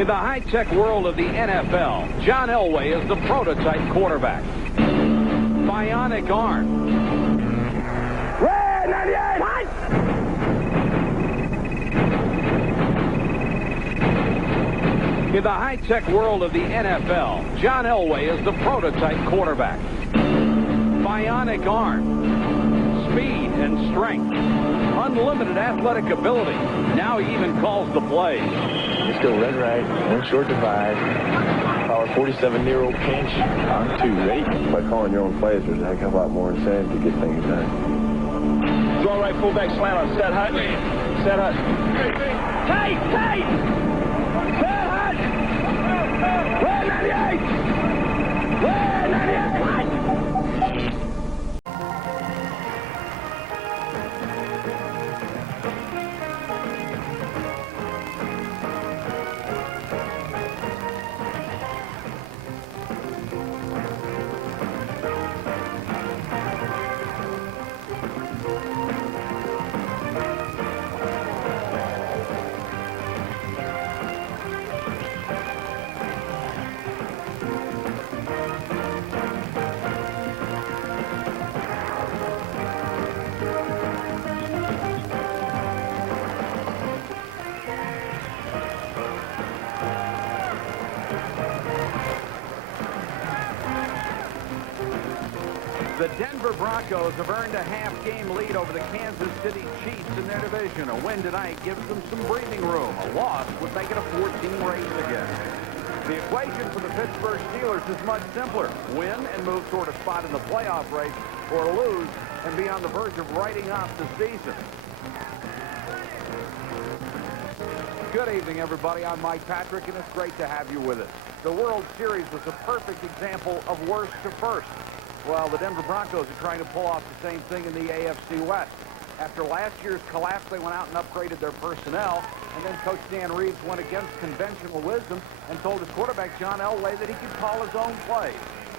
In the high-tech world of the NFL, John Elway is the prototype quarterback. Bionic arm. Red 98! What? In the high-tech world of the NFL, John Elway is the prototype quarterback. Bionic arm. Speed and strength. Unlimited athletic ability. Now he even calls the plays. Let's go red right, one short divide. Power 47-year-old pinch on 2, ready? By calling your own plays, there's a heck of a lot more incentive to get things done. Draw right fullback slant on set hut. Set hut. Tight! Tight! Set hut! Red 98! Red 98! What? The Denver Broncos have earned a half-game lead over the Kansas City Chiefs in their division. A win tonight gives them some breathing room. A loss would make it a 14 race again. The equation for the Pittsburgh Steelers is much simpler. Win and move toward a spot in the playoff race, or lose and be on the verge of writing off the season. Good evening, everybody. I'm Mike Patrick, and it's great to have you with us. The World Series was a perfect example of worst to first. Well, the Denver Broncos are trying to pull off the same thing in the AFC West. After last year's collapse, they went out and upgraded their personnel, and then Coach Dan Reeves went against conventional wisdom and told his quarterback, John Elway, that he could call his own plays.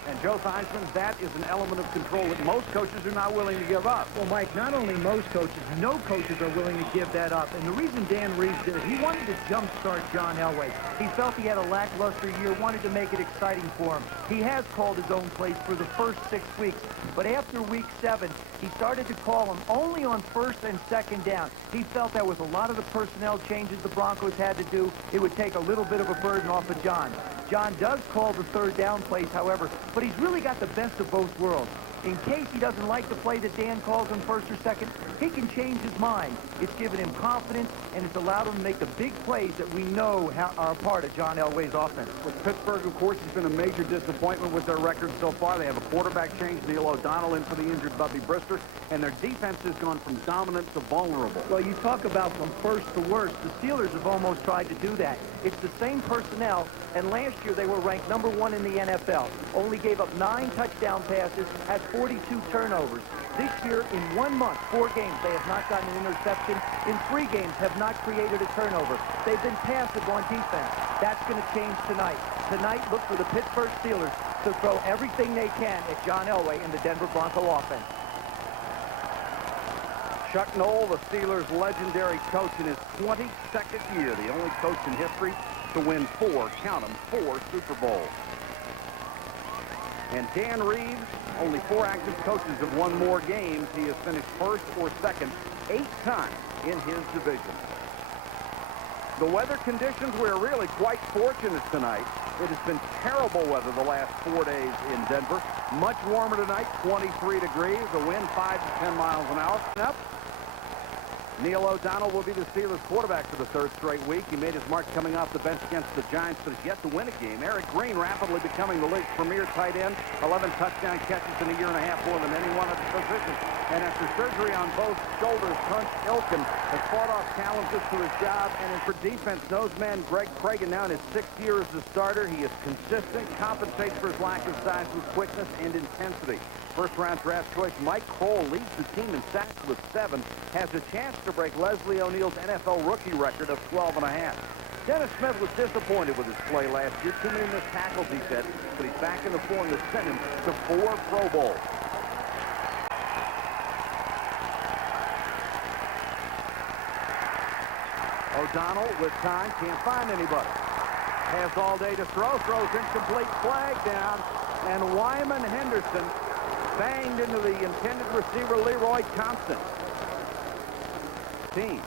And Joe Theismann, that is an element of control that most coaches are not willing to give up. Well, Mike, not only most coaches, no coaches are willing to give that up. And the reason Dan Reeves did it, he wanted to jumpstart John Elway. He felt he had a lackluster year, wanted to make it exciting for him. He has called his own plays for the first 6 weeks. But after week 7, he started to call them only on first and second down. He felt that with a lot of the personnel changes the Broncos had to do, it would take a little bit of a burden off of John. John does call the third down plays, however, but he's really got the best of both worlds. In case he doesn't like the play that Dan calls on first or second, he can change his mind. It's given him confidence, and it's allowed him to make the big plays that we know are a part of John Elway's offense. With Pittsburgh, of course, has been a major disappointment with their record so far. They have a quarterback change, Neil O'Donnell in for the injured Bubby Brister, and their defense has gone from dominant to vulnerable. Well, you talk about from first to worst. The Steelers have almost tried to do that. It's the same personnel, and last year they were ranked #1 in the NFL. Only gave up 9 touchdown passes, had 42 turnovers. This year, in 1 month, 4 games, they have not gotten an interception. In 3 games, have not created a turnover. They've been passive on defense. That's going to change tonight. Tonight, look for the Pittsburgh Steelers to throw everything they can at John Elway and the Denver Bronco offense. Chuck Noll, the Steelers' legendary coach in his 22nd year, the only coach in history to win 4, count them, 4 Super Bowls. And Dan Reeves, only 4 active coaches have won more games. He has finished first or second 8 times in his division. The weather conditions, we're really quite fortunate tonight. It has been terrible weather the last 4 days in Denver. Much warmer tonight, 23 degrees. The wind 5 to 10 miles an hour. Up. Neil O'Donnell will be the Steelers quarterback for the 3rd straight week. He made his mark coming off the bench against the Giants, but has yet to win a game. Eric Green rapidly becoming the league's premier tight end. 11 touchdown catches in a year and a half, more than anyone at the position. And after surgery on both shoulders, Hunt Ilkin has fought off challenges to his job. And as for defense, nose man Greg Cragen now in his 6th year as a starter. He is consistent, compensates for his lack of size with quickness and intensity. First-round draft choice Mike Kroll leads the team in sacks with 7, has a chance to break Leslie O'Neal's NFL rookie record of 12.5. Dennis Smith was disappointed with his play last year. Too many missed tackles, he said, but he's back in the form that sent him to 4 Pro Bowls. O'Donnell with time, can't find anybody. Has all day to throw. Throws incomplete. Flag down. And Wyman Henderson banged into the intended receiver, Leroy Thompson. Team.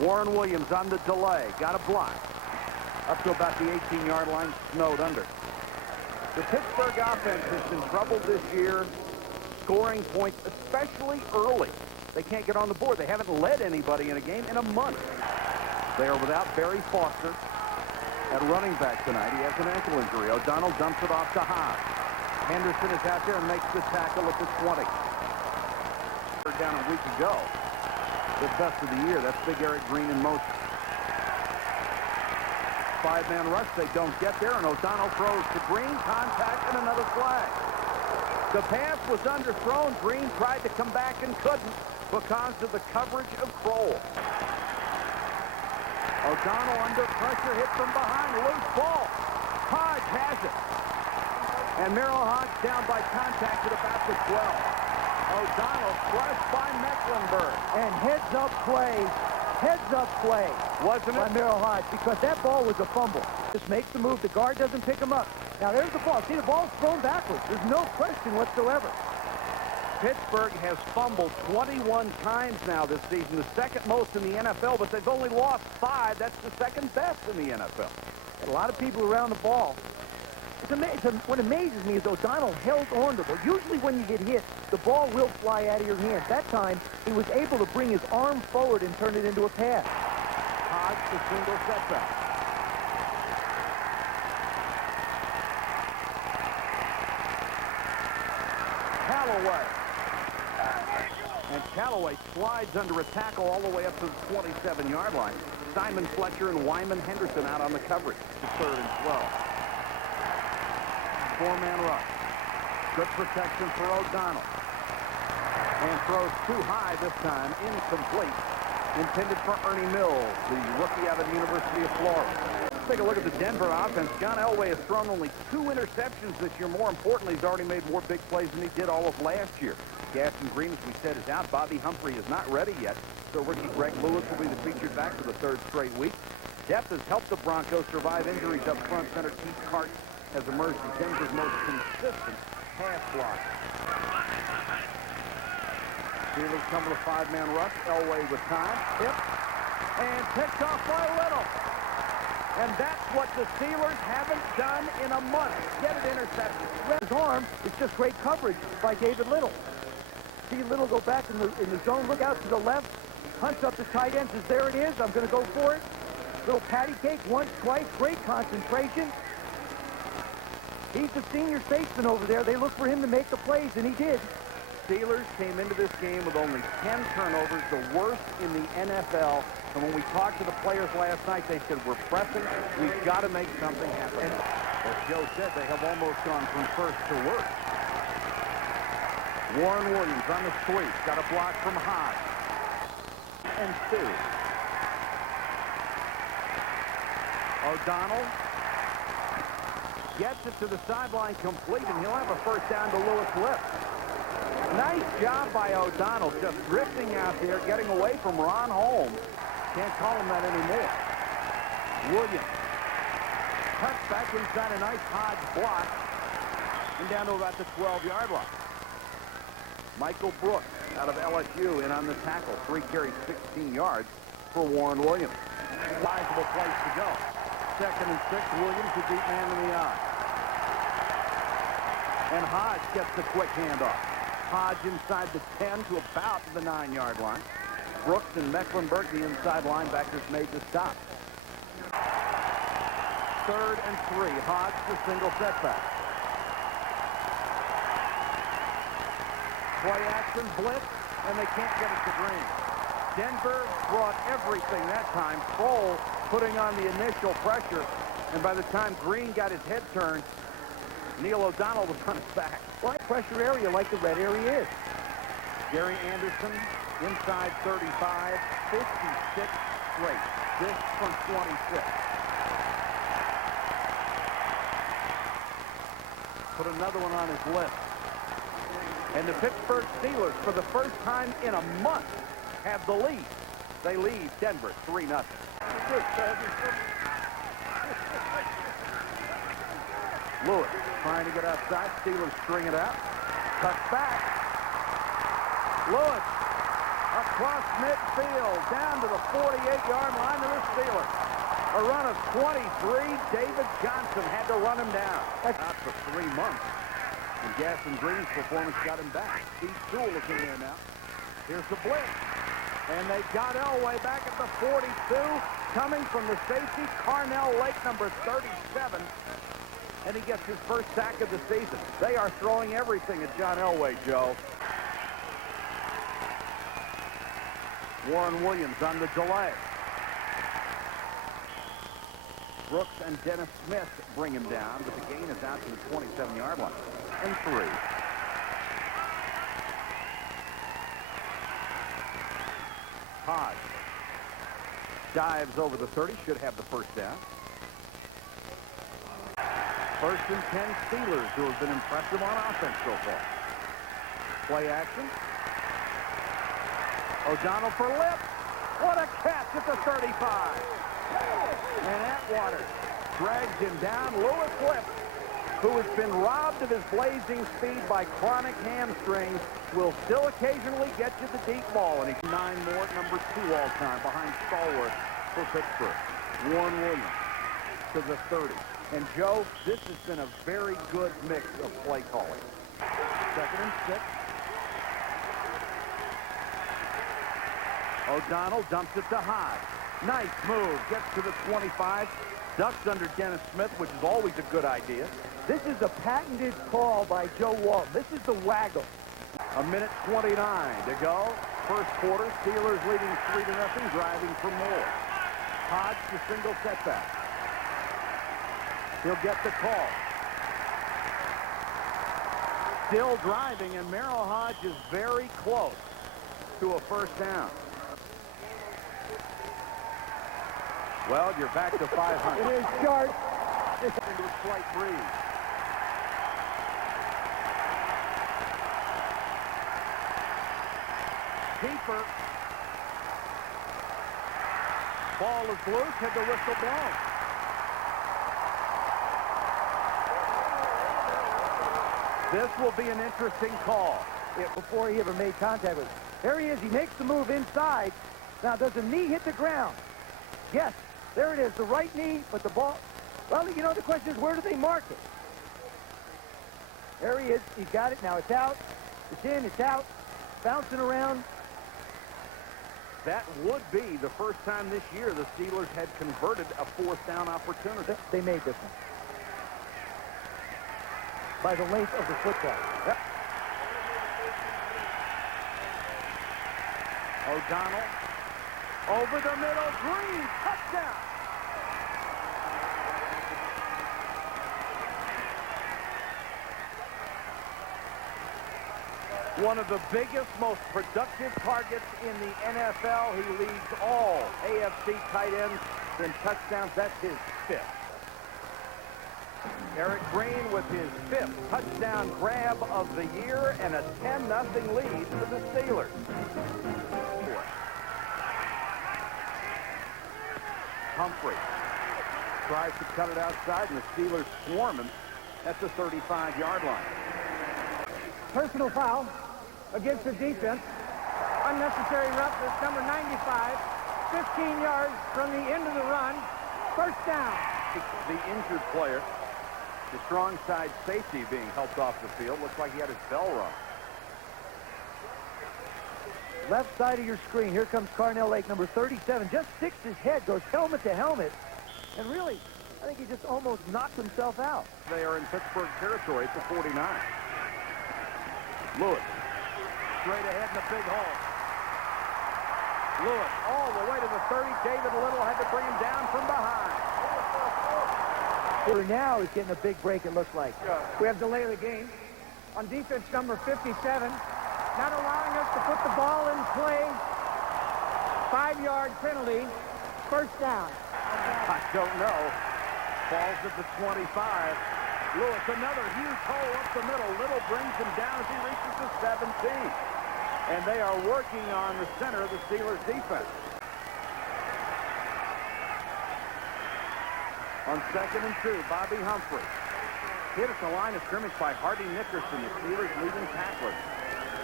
Warren Williams on the delay. Got a block. Up to about the 18-yard line. Snowed under. The Pittsburgh offense has been troubled this year, scoring points, especially early. They can't get on the board. They haven't led anybody in a game in a month. They are without Barry Foster at running back tonight. He has an ankle injury. O'Donnell dumps it off to Haas. Henderson is out there and makes the tackle at the 20. Down a week ago. The best of the year. That's Big Eric Green in motion. Five-man rush. They don't get there, and O'Donnell throws to Green. Contact and another flag. The pass was underthrown. Green tried to come back and couldn't because of the coverage of Kroll. O'Donnell under pressure, hit from behind, loose ball. Hodge has it. And Merrill Hodge down by contact at about the 12. O'Donnell crushed by Mecklenburg. And heads-up play, Wasn't by it? Merrill Hodge, because that ball was a fumble. Just makes the move. The guard doesn't pick him up. Now, there's the ball. See, the ball's thrown backwards. There's no question whatsoever. Pittsburgh has fumbled 21 times now this season, the second most in the NFL, but they've only lost 5. That's the second best in the NFL. And a lot of people around the ball. What amazes me is O'Donnell held on to the ball. Usually when you get hit, the ball will fly out of your hands. That time, he was able to bring his arm forward and turn it into a pass. Hodge the single setback. Callaway. And Callaway slides under a tackle all the way up to the 27-yard line. Simon Fletcher and Wyman Henderson out on the coverage to 3rd and 12. Four-man rush. Good protection for O'Donnell. And throws too high this time. Incomplete. Intended for Ernie Mills, the rookie out of the University of Florida. Let's take a look at the Denver offense. John Elway has thrown only 2 interceptions this year. More importantly, he's already made more big plays than he did all of last year. Gaston Green, as we said, is out. Bobby Humphrey is not ready yet. So rookie Greg Lewis will be the featured back for the 3rd straight week. Depth has helped the Broncos survive injuries up front. Center Keith Cart has emerged as Denver's most consistent pass blocker. Steelers come with a 5-man rush. Elway with time. Hip. And picked off by Little. And that's what the Steelers haven't done in a month. Get it intercepted. His arm is just great coverage by David Little. See Little go back in the zone. Look out to the left. Hunts up the tight end. Says, there it is. I'm going to go for it. Little patty cake. Once, twice. Great concentration. He's the senior statesman over there. They look for him to make the plays, and he did. Steelers came into this game with only 10 turnovers, the worst in the NFL. And when we talked to the players last night, they said, we're pressing. We've got to make something happen. And as Joe said, they have almost gone from first to worst. Warren Williams on the sweep. Got a block from Hodge. And 2. O'Donnell gets it to the sideline complete, and he'll have a first down to Lewis Lipp. Nice job by O'Donnell, just drifting out there, getting away from Ron Holmes. Can't call him that anymore. Williams cuts back inside a nice Hodge block and down to about the 12-yard line. Michael Brooks out of LSU in on the tackle. 3 carries, 16 yards for Warren Williams. Sizable place to go. 2nd and 6, Williams, the deep man in the eye. And Hodge gets the quick handoff. Hodge inside the 10 to about the 9-yard line. Brooks and Mecklenburg, the inside linebackers, made the stop. 3rd and 3. Hodge the single setback. Play action blitz, and they can't get it to Green. Denver brought everything that time. Kroll putting on the initial pressure, and by the time Green got his head turned, Neil O'Donnell was on his back. Right pressure area like the red area is. Gary Anderson inside 35, 56 straight. This from 26. Put another one on his list. And the Pittsburgh Steelers, for the first time in a month, have the lead. They lead Denver 3-0. Lewis trying to get outside. Steelers string it out. Cuts back. Lewis across midfield, down to the 48-yard line of the Steelers. A run of 23. David Johnson had to run him down. Out for 3 months. And Gaston Green's performance got him back. Steve Sewell is in there now. Here's the blitz. And they got Elway back at the 42. Coming from the safety, Carnell Lake, number 37. And he gets his first sack of the season. They are throwing everything at John Elway, Joe. Warren Williams on the delay. Brooks and Dennis Smith bring him down, but the gain is out to the 27-yard line. And 3. Hodge dives over the 30, should have the first down. First and 10 Steelers, who have been impressive on offense so far. Play action. O'Donnell for Lip. What a catch at the 35. And Atwater drags him down. Lewis Lip, who has been robbed of his blazing speed by chronic hamstrings, will still occasionally get you the deep ball. And he's 9 more, number 2 all time, behind Stallworth for Pittsburgh. Warren Williams to the 30. And, Joe, this has been a very good mix of play calling. 2nd and 6. O'Donnell dumps it to Hodge. Nice move. Gets to the 25. Ducks under Dennis Smith, which is always a good idea. This is a patented call by Joe Walton. This is the waggle. A minute 29 to go. First quarter, Steelers leading 3-0, driving for more. Hodge to single setback. He'll get the call. Still driving, and Merrill Hodge is very close to a first down. Well, you're back to 500. It is short. Into a slight breeze. Keeper. Ball is loose, had the whistle blown. This will be an interesting call. Before he ever made contact with him. There he is. He makes the move inside. Now, does the knee hit the ground? Yes. There it is. The right knee, but the ball. Well, you know, the question is, where do they mark it? There he is. He's got it. Now it's out. It's in. It's out. Bouncing around. That would be the first time this year the Steelers had converted a 4th down opportunity. They made this one. By the length of the football. Yep. O'Donnell over the middle. Green, touchdown. One of the biggest, most productive targets in the NFL. He leads all AFC tight ends in touchdowns. That's his 5th. Eric Green with his 5th touchdown grab of the year and a 10-0 lead for the Steelers. Humphrey tries to cut it outside, and the Steelers swarm him at the 35-yard line. Personal foul against the defense. Unnecessary roughness, number 95. 15 yards from the end of the run. First down. The injured player, the strong side safety being helped off the field. Looks like he had his bell rung. Left side of your screen. Here comes Carnell Lake, number 37. Just fixed his head, goes helmet to helmet. And really, I think he just almost knocked himself out. They are in Pittsburgh territory at the 49. Lewis, straight ahead in the big hole. Lewis all the way to the 30. David Little had to bring him down from behind. Now he's getting a big break, it looks like. We have delay of the game. On defense, number 57. Not allowing us to put the ball in play. 5-yard penalty. First down. I don't know. Falls at the 25. Lewis, another huge hole up the middle. Little brings him down as he reaches the 17. And they are working on the center of the Steelers defense. On 2nd and 2, Bobby Humphrey. Hit at the line of scrimmage by Hardy Nickerson, the Steelers' leading tackler.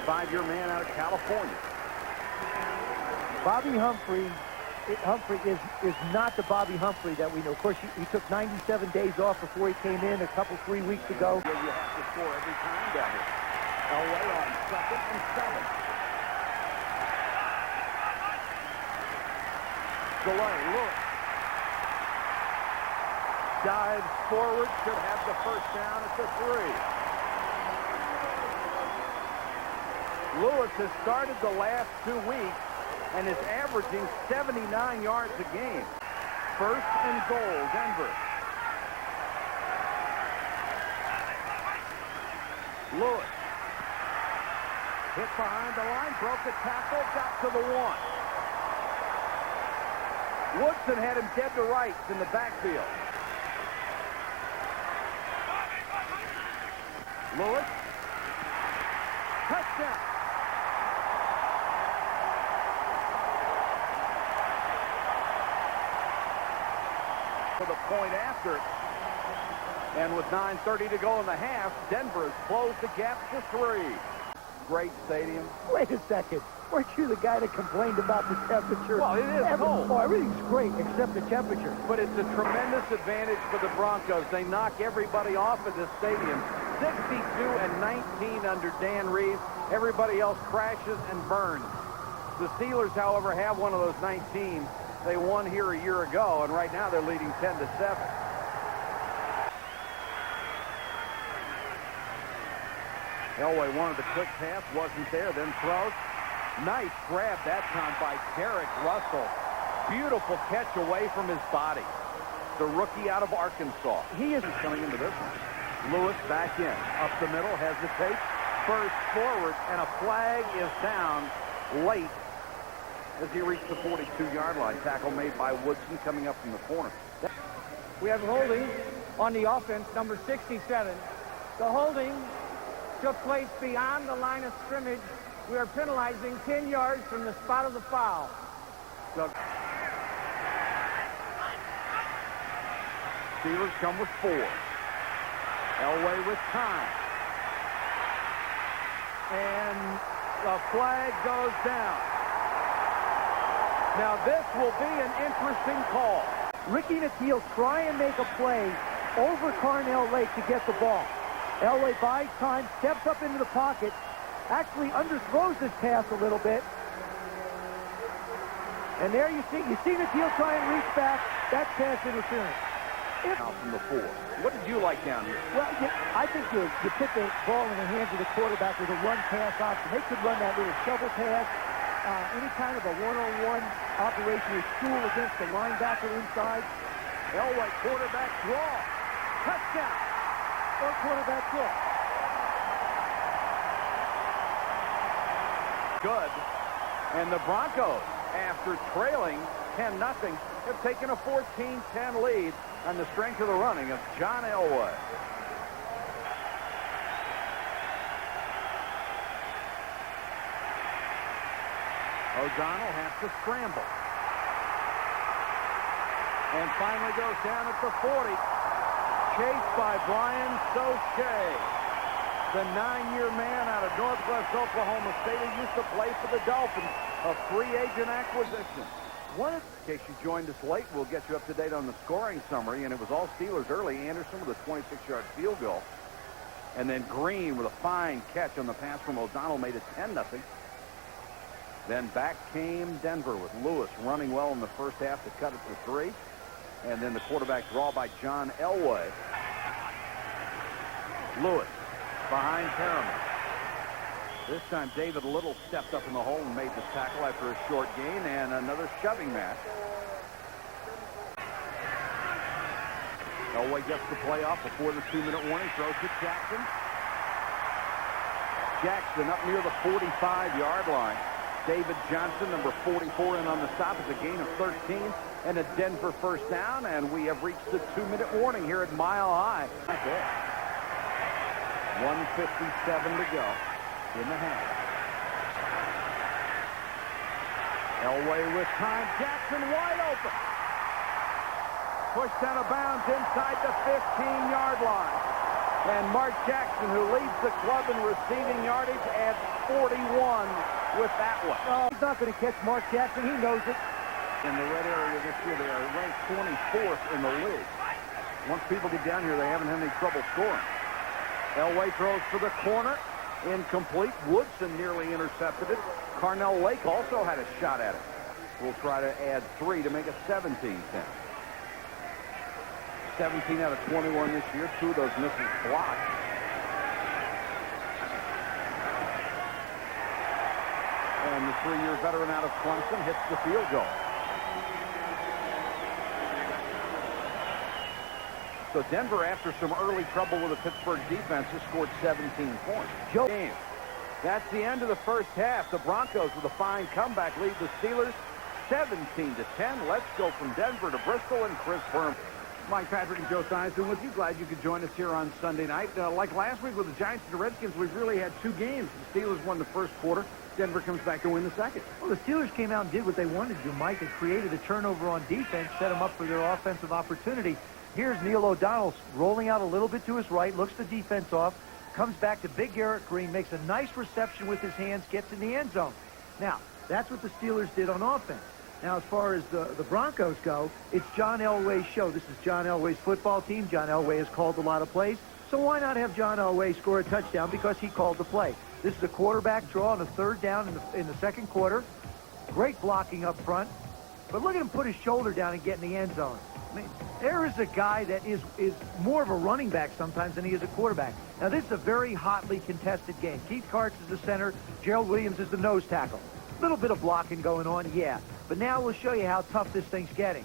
5-year man out of California. Bobby Humphrey is not the Bobby Humphrey that we know. Of course, he took 97 days off before he came in 3 weeks ago. You have to score every time down here. Elway on 2nd and 7. Delay, Lewis. Dives forward, should have the first down at the 3. Lewis has started the last 2 weeks and is averaging 79 yards a game. 1st and goal, Denver. Lewis. Hit behind the line, broke the tackle, got to the 1. Woodson had him dead to rights in the backfield. Lewis. Touchdown. For the point after. And with 9:30 to go in the half, Denver has closed the gap to 3. Great stadium. Wait a second. Weren't you the guy that complained about the temperature? Well, it is cold. Oh, everything's great except the temperature. But it's a tremendous advantage for the Broncos. They knock everybody off at this stadium. 62-19 under Dan Reeves. Everybody else crashes and burns. The Steelers, however, have one of those 19. They won here a year ago, and right now they're leading 10-7. Elway wanted the quick pass, wasn't there, then throws. Nice grab that time by Derek Russell. Beautiful catch away from his body. The rookie out of Arkansas. He is coming into this one. Lewis back in. Up the middle, hesitates. First forward, and a flag is down late as he reached the 42-yard line. Tackle made by Woodson coming up from the corner. We have holding on the offense, number 67. The holding took place beyond the line of scrimmage. We are penalizing 10 yards from the spot of the foul. Steelers come with 4. Elway with time. And the flag goes down. Now this will be an interesting call. Ricky Natil try and make a play over Carnell Lake to get the ball. Elway buys time, steps up into the pocket, actually underthrows his pass a little bit. And there you see Natil try and reach back. That's pass interference. Out from the 4. What did you like down here? Well, I think you put the ball in the hands of the quarterback with a run-pass option. They could run that little shovel pass, any kind of a one-on-one operation or school against the linebacker inside. Elway quarterback draw. Touchdown. Or quarterback draw. Good. And the Broncos, after trailing 10-0, have taken a 14-10 lead on the strength of the running of John Elway. O'Donnell has to scramble. And finally goes down at the 40. Chased by Brian Soche. The 9-year man out of Northwest Oklahoma State who used to play for the Dolphins, a free agent acquisition. In case you joined us late, we'll get you up to date on the scoring summary, and it was all Steelers early. Anderson with a 26-yard field goal. And then Green with a fine catch on the pass from O'Donnell made it 10-0. Then back came Denver with Lewis running well in the first half to cut it to 3. And then the quarterback draw by John Elway. Lewis behind Perriman. This time David Little stepped up in the hole and made the tackle after a short gain, and another shoving match. Elway gets the play off before the 2-minute warning. Throws to Jackson. Jackson up near the 45-yard line. David Johnson, number 44, in on the stop. It's a gain of 13 and a Denver first down, and we have reached the 2-minute warning here at Mile High. 1:57 to go in the half. Elway with time. Jackson wide open. Pushed out of bounds inside the 15-yard line. And Mark Jackson, who leads the club in receiving yardage, adds 41 with that one. Oh, he's not going to catch Mark Jackson. He knows it. In the red area this year, they are ranked 24th in the league. Once people get down here, they haven't had any trouble scoring. Elway throws for the corner. Incomplete. Woodson nearly intercepted it. Carnell Lake also had a shot at it. We'll try to add 3 to make it 17-10. 17 out of 21 this year. 2 of those misses blocked. And the 3-year veteran out of Clemson hits the field goal. So Denver, after some early trouble with the Pittsburgh defense, has scored 17 points. Game. That's the end of the first half. The Broncos, with a fine comeback, lead the Steelers 17-10. Let's go from Denver to Bristol and Chris Berman. Mike Patrick and Joe Theismann with you. Glad you could join us here on Sunday night. Like last week with the Giants and the Redskins, we've really had 2 games. The Steelers won the first quarter. Denver comes back to win the second. Well, the Steelers came out and did what they wanted to do, Mike. They created a turnover on defense, set them up for their offensive opportunity. Here's Neil O'Donnell rolling out a little bit to his right, looks the defense off, comes back to Big Garrett Green, makes a nice reception with his hands, gets in the end zone. Now, that's what the Steelers did on offense. Now, as far as the Broncos go, it's John Elway's show. This is John Elway's football team. John Elway has called a lot of plays. So why not have John Elway score a touchdown? Because he called the play. This is a quarterback draw on a 3rd down in the second quarter. Great blocking up front. But look at him put his shoulder down and get in the end zone. I mean, there is a guy that is more of a running back sometimes than he is a quarterback. Now, this is a very hotly contested game. Keith Karts is the center. Gerald Williams is the nose tackle. Little bit of blocking going on, yeah. But now we'll show you how tough this thing's getting.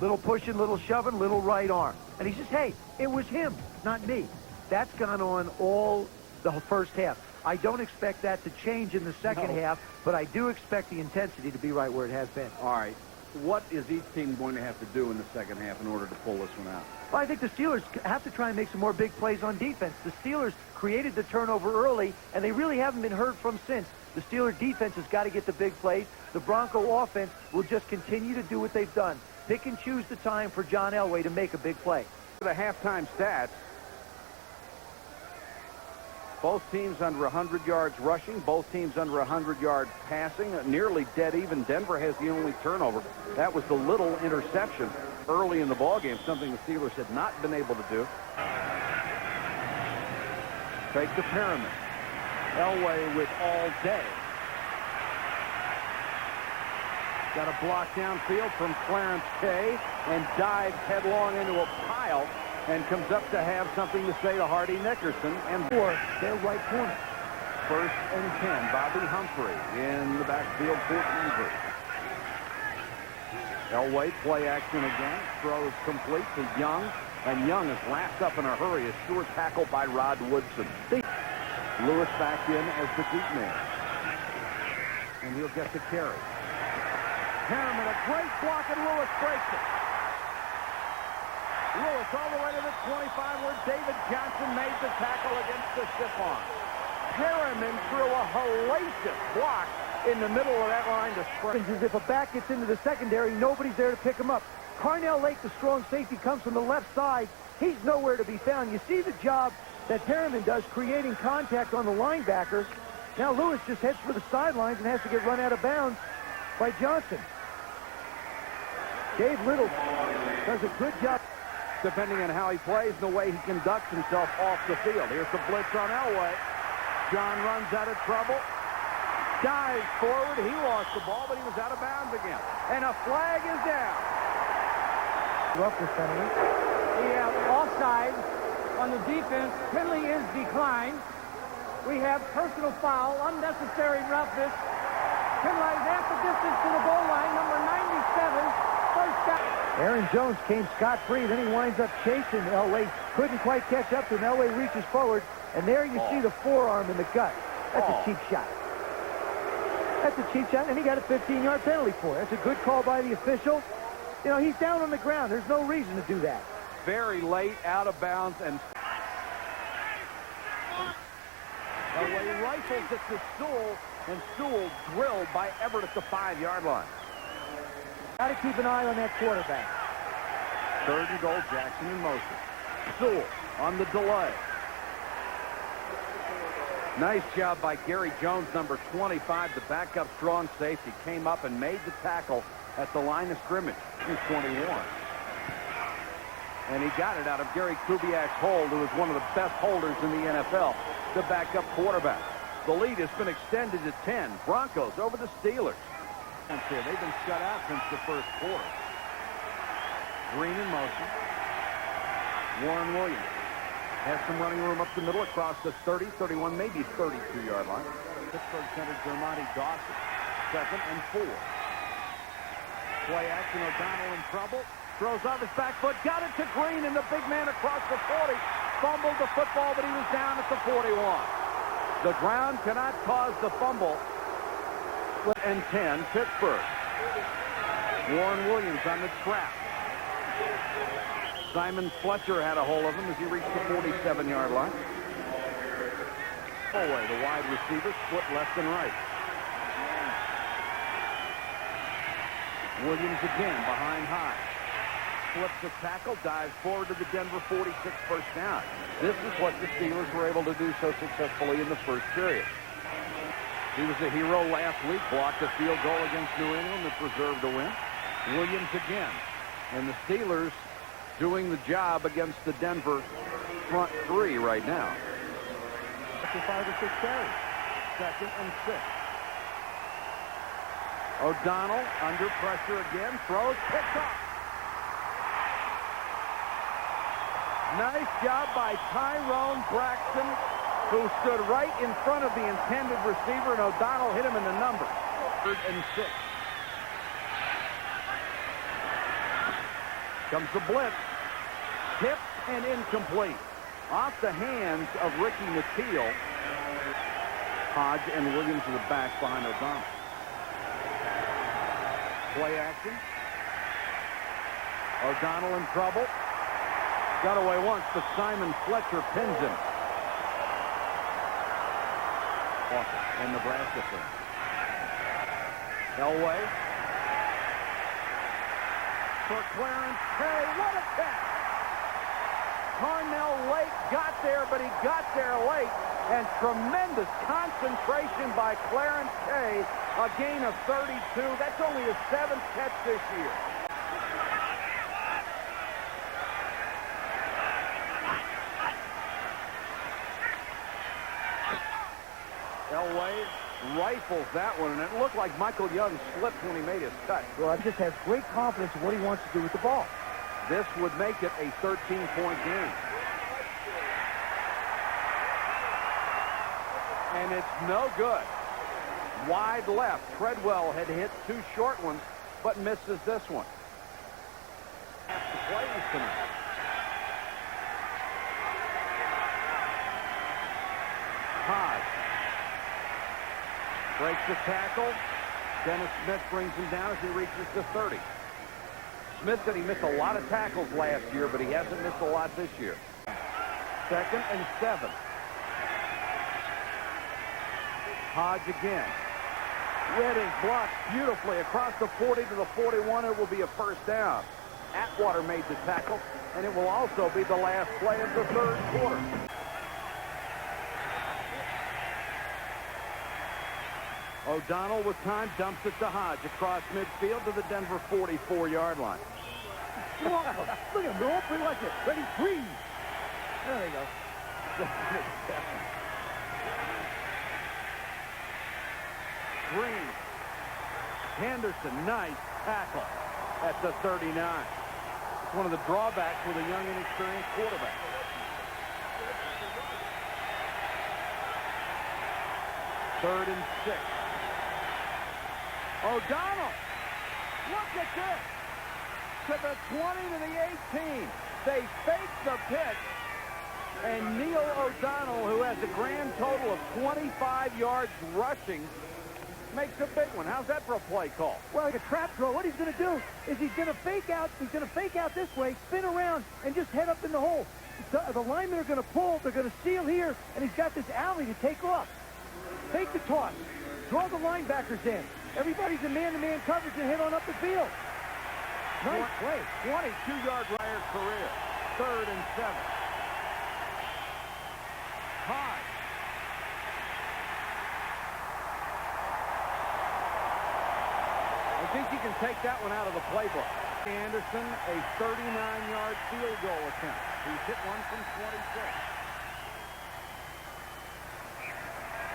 Little pushing, little shoving, little right arm. And he says, hey, it was him, not me. That's gone on all the first half. I don't expect that to change in the second half, but I do expect the intensity to be right where it has been. All right. What is each team going to have to do in the second half in order to pull this one out? Well, I think the Steelers have to try and make some more big plays on defense. The Steelers created the turnover early, and they really haven't been heard from since. The Steelers defense has got to get the big plays. The Bronco offense will just continue to do what they've done. Pick and choose the time for John Elway to make a big play. The halftime stats. Both teams under 100 yards rushing. Both teams under 100 yards passing. Nearly dead even. Denver has the only turnover. That was the little interception early in the ballgame, something the Steelers had not been able to do. Fake the pyramid. Elway with all day. Got a block downfield from Clarence Kay and dives headlong into a pile and comes up to have something to say to Hardy Nickerson and For their right corner. 1st and 10. Bobby Humphrey in the backfield for Denver. Elway play action again. Throws complete to Young. And Young is lapped up in a hurry. A sure tackle by Rod Woodson. Lewis back in as the deep man. And he'll get the carry. Harriman, a great block, and Lewis breaks it. Lewis all the way to the 25 where David Johnson made the tackle against the stiff arm. Harriman threw a hellacious block in the middle of that line to sprint. As if a back gets into the secondary, nobody's there to pick him up. Carnell Lake, the strong safety, comes from the left side. He's nowhere to be found. You see the job that Harriman does creating contact on the linebacker. Now Lewis just heads for the sidelines and has to get run out of bounds by Johnson. Dave Little does a good job. Depending on how he plays and the way he conducts himself off the field. Here's the blitz on Elway. John runs out of trouble. Dives forward. He lost the ball, but he was out of bounds again. And a flag is down. Roughness penalty. Offside on the defense. Penalty is declined. We have personal foul, unnecessary roughness. Penalized half the distance to the goal line, number 97. First down. Aaron Jones came scot-free, then he winds up chasing Elway. Couldn't quite catch up to him. Elway reaches forward, and there you see the forearm in the gut. That's a cheap shot. That's a cheap shot, and he got a 15-yard penalty for it. That's a good call by the official. You know, he's down on the ground. There's no reason to do that. Very late, out of bounds, and Elway rifles it to Sewell, and Sewell drilled by Everett at the 5-yard line. Got to keep an eye on that quarterback. 3rd and goal, Jackson in motion. Sewell on the delay. Nice job by Gary Jones, number 25, the backup strong safety. Came up and made the tackle at the line of scrimmage. He's 21. And he got it out of Gary Kubiak's hold, who is one of the best holders in the NFL, the backup quarterback. The lead has been extended to 10. Broncos over the Steelers. They've been shut out since the first quarter. Green in motion. Warren Williams has some running room up the middle across the 30, 31, maybe 32-yard line. Pittsburgh center Dermontti Dawson. 2nd and 4. Play action, O'Donnell in trouble. Throws off his back foot. Got it to Green, and the big man across the 40. Fumbled the football, but he was down at the 41. The ground cannot cause the fumble. And 10, Pittsburgh. Warren Williams on the trap. Simon Fletcher had a hold of him as he reached the 47-yard line. Elway, the wide receiver, split left and right. Williams again behind high. Flips the tackle, dives forward to the Denver 46 first down. This is what the Steelers were able to do so successfully in the first period. He was a hero last week, blocked a field goal against New England that preserved the win. Williams again. And the Steelers doing the job against the Denver front three right now. After 5 or 6 carries. 2nd and 6. O'Donnell under pressure again. Throws, picked off. Nice job by Tyrone Braxton, who stood right in front of the intended receiver, and O'Donnell hit him in the number. 3rd and 6. Comes the blitz. Tipped and incomplete. Off the hands of Ricky Nattiel. Hodge and Williams in the back behind O'Donnell. Play action. O'Donnell in trouble. Got away once, but Simon Fletcher pins him. And Nebraska fan. Elway. For Clarence Kay. What a catch! Carnell Lake got there, but he got there late. And tremendous concentration by Clarence Kay. A gain of 32. That's only his 7th catch this year. Elway rifles that one, and it looked like Michael Young slipped when he made his cut. Well, he just has great confidence in what he wants to do with the ball. This would make it a 13-point game. And it's no good. Wide left. Treadwell had hit 2 short ones, but misses this one. The plays tonight. Hodge breaks the tackle. Dennis Smith brings him down as he reaches the 30. Smith said he missed a lot of tackles last year, but he hasn't missed a lot this year. 2nd and 7. Hodge again. Redding blocks beautifully across the 40 to the 41. It will be a first down. Atwater made the tackle, and it will also be the last play of the 3rd quarter. O'Donnell with time dumps it to Hodge across midfield to the Denver 44-yard line. Look at him, roll pretty like it. Ready, freeze. There you go. Green. Henderson, nice tackle at the 39. It's one of the drawbacks with a young, inexperienced quarterback. Third and 6. O'Donnell. Look at this. To the 20 to the 18. They fake the pitch. And Neil O'Donnell, who has a grand total of 25 yards rushing, makes a big one. How's that for a play call? Well, like a trap throw. What he's going to do is he's going to fake out. He's going to fake out this way, spin around, and just head up in the hole. The linemen are going to pull. They're going to seal here, and he's got this alley to take off. Fake the toss. Draw the linebackers in. Everybody's in man-to-man coverage and head on up the field. Nice play. 22-yard Ryder career. 3rd and 7. Hodge. think you can take that one out of the playbook? Anderson, a 39-yard field goal attempt. He's hit one from 26.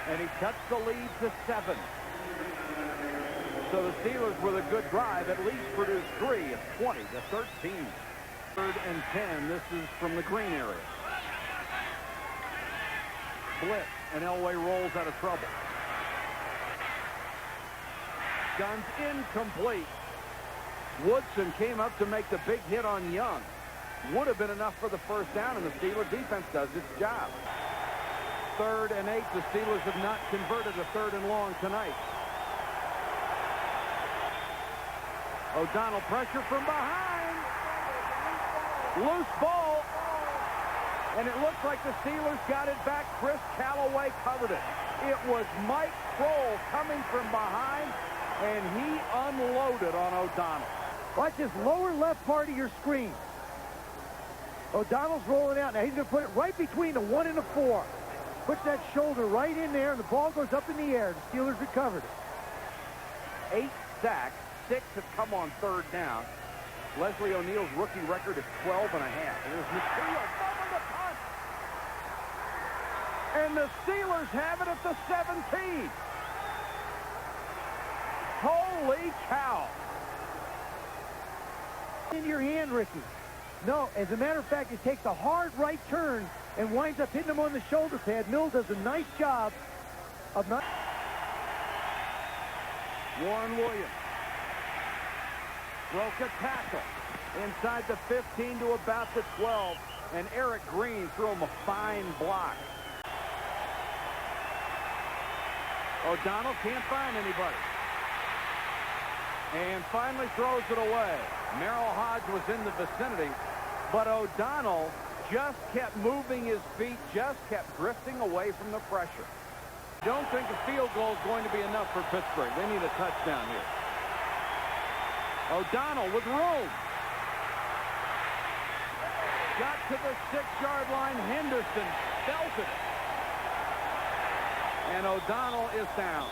And he cuts the lead to 7. So the Steelers, with a good drive, at least produced 3. It's 20 to 13. 3rd and 10. This is from the green area. Blitz, and Elway rolls out of trouble. Guns incomplete. Woodson came up to make the big hit on Young. Would have been enough for the first down, and the Steeler defense does its job. 3rd and 8. The Steelers have not converted a 3rd and long tonight. O'Donnell pressure from behind. Loose ball. And it looks like the Steelers got it back. Chris Callaway covered it. It was Mike Kroll coming from behind, and he unloaded on O'Donnell. Watch this lower left part of your screen. O'Donnell's rolling out. Now he's going to put it right between the 1 and the 4. Puts that shoulder right in there, and the ball goes up in the air. The Steelers recovered it. 8 sacks. 6 have come on 3rd down. Leslie O'Neal's rookie record is 12 and a half. There's Material bumping the punt. And the Steelers have it at the 17. Holy cow. In your hand, Ricky. No, as a matter of fact, it takes a hard right turn and winds up hitting him on the shoulder pad. Mills does a nice job of not... Warren Williams broke a tackle inside the 15 to about the 12, and Eric Green threw him a fine block. O'Donnell can't find anybody. And finally throws it away. Merrill Hodge was in the vicinity, but O'Donnell just kept moving his feet, just kept drifting away from the pressure. Don't think a field goal is going to be enough for Pittsburgh. They need a touchdown here. O'Donnell with room. Got to the 6-yard line. Henderson belted it. And O'Donnell is down.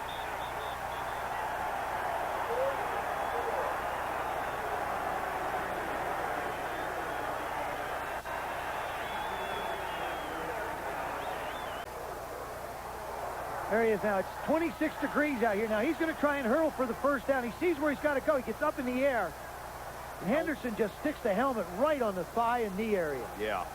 There he is now. It's 26 degrees out here. Now he's going to try and hurl for the first down. He sees where he's got to go. He gets up in the air. And Henderson just sticks the helmet right on the thigh and knee area. Yeah.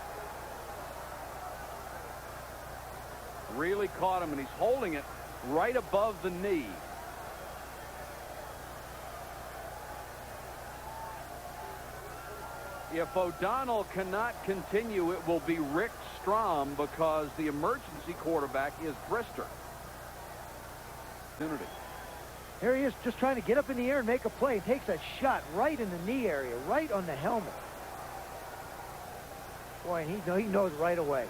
Really caught him, and he's holding it right above the knee. If O'Donnell cannot continue, it will be Rick Strom, because the emergency quarterback is Brister. Here he is, just trying to get up in the air and make a play. He takes a shot right in the knee area, right on the helmet. Boy, and he knows right away.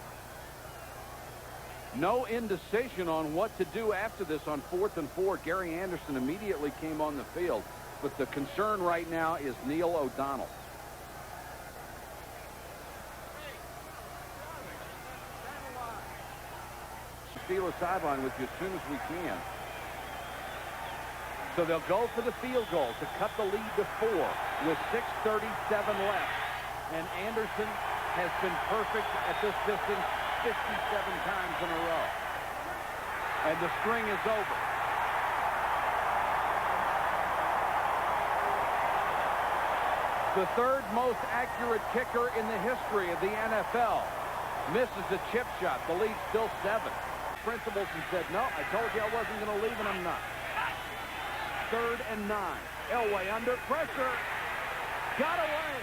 No indecision on what to do after this on 4th and 4. Gary Anderson immediately came on the field, but the concern right now is Neil O'Donnell. Steelers sideline with you as soon as we can. So they'll go for the field goal to cut the lead to 4 with 6:37 left. And Anderson has been perfect at this distance 57 times in a row. And the string is over. The 3rd most accurate kicker in the history of the NFL misses a chip shot. The lead's still 7. Principals and said, no, I told you I wasn't going to leave, and I'm not. 3rd and 9. Elway under pressure. Got away.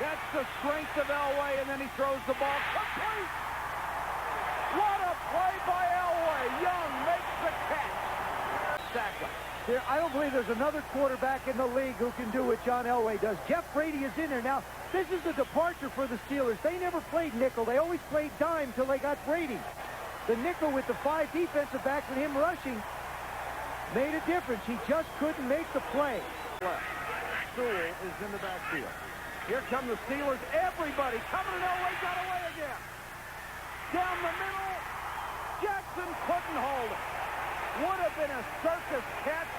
That's the strength of Elway, and then he throws the ball complete. What a play by Elway. Young makes the catch. Sack him. I don't believe there's another quarterback in the league who can do what John Elway does. Jeff Brady is in there. Now, this is a departure for the Steelers. They never played nickel. They always played dime till they got Brady. The nickel with the 5 defensive backs and him rushing made a difference. He just couldn't make the play. Left. Sewell is in the backfield. Here come the Steelers. Everybody coming, and Elway got away again. Down the middle. Jackson couldn't hold it. Would have been a circus catch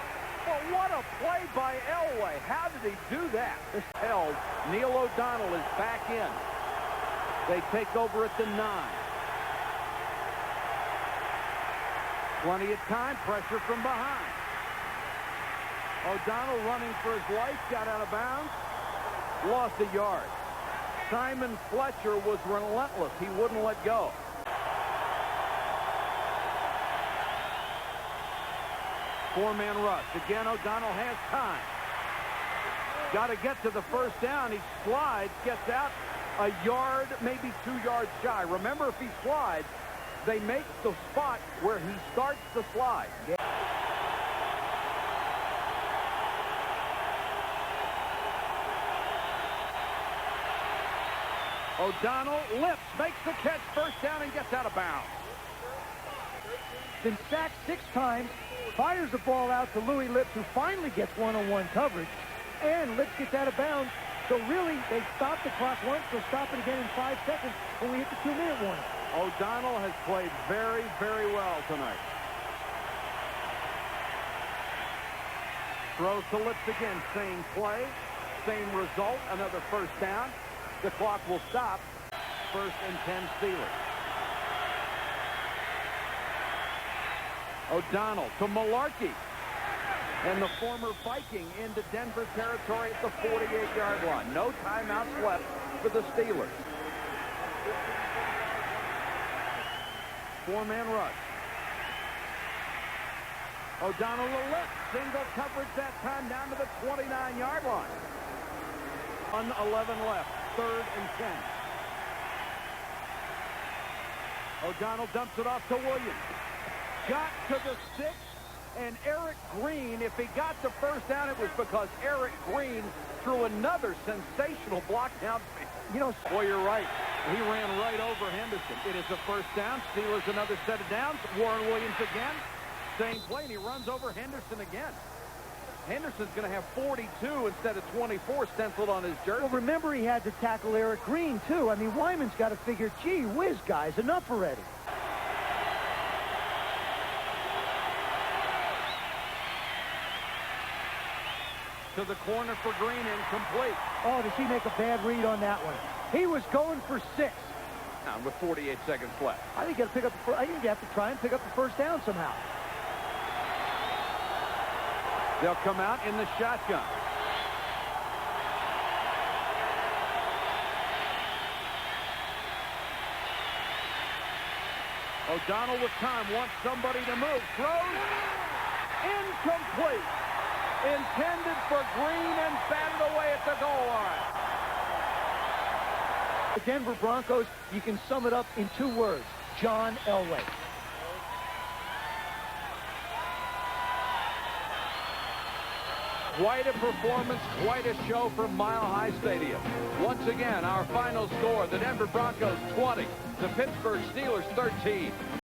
Well, what a play by Elway. How did he do that? This held. Neil O'Donnell is back in. They take over at the 9. Plenty of time. Pressure from behind. O'Donnell running for his life. Got out of bounds. Lost a yard. Simon Fletcher was relentless. He wouldn't let go. Four-man rush. Again, O'Donnell has time. Got to get to the first down. He slides, gets out a yard, maybe 2 yards shy. Remember, if he slides, they make the spot where he starts the slide. O'Donnell lifts, makes the catch, first down, and gets out of bounds. Been sacked 6 times, fires the ball out to Louis Lipps, who finally gets one-on-one coverage, and Lipps gets out of bounds. So really, they stopped the clock once, they'll stop it again in 5 seconds when we hit the 2-minute warning. O'Donnell has played very, very well tonight. Throws to Lipps again, same play, same result, another first down. The clock will stop. 1st and 10 Steelers. O'Donnell to Malarkey. And the former Viking into Denver territory at the 48-yard line. No timeouts left for the Steelers. 4-man rush. O'Donnell will lift. Single coverage that time down to the 29-yard line. 1:11 left. 3rd and 10. O'Donnell dumps it off to Williams. Got to the 6, and Eric Green, if he got the first down, it was because Eric Green threw another sensational block down. You know, boy, you're right. He ran right over Henderson. It is a first down. Steelers another set of downs. Warren Williams again. Same play, and he runs over Henderson again. Henderson's going to have 42 instead of 24 stenciled on his jersey. Well, remember, he had to tackle Eric Green, too. I mean, Wyman's got to figure, gee whiz, guys, enough already. To the corner for Green, incomplete. Oh, does he make a bad read on that one? He was going for 6. Now with 48 seconds left. I think you got to pick up. I think you have to try and pick up the first down somehow. They'll come out in the shotgun. O'Donnell with time, wants somebody to move. Throws. Incomplete. Intended for Green and batted away at the goal line. The Denver Broncos, you can sum it up in 2 words. John Elway. Quite a performance, quite a show from Mile High Stadium. Once again, our final score, the Denver Broncos 20, the Pittsburgh Steelers 13.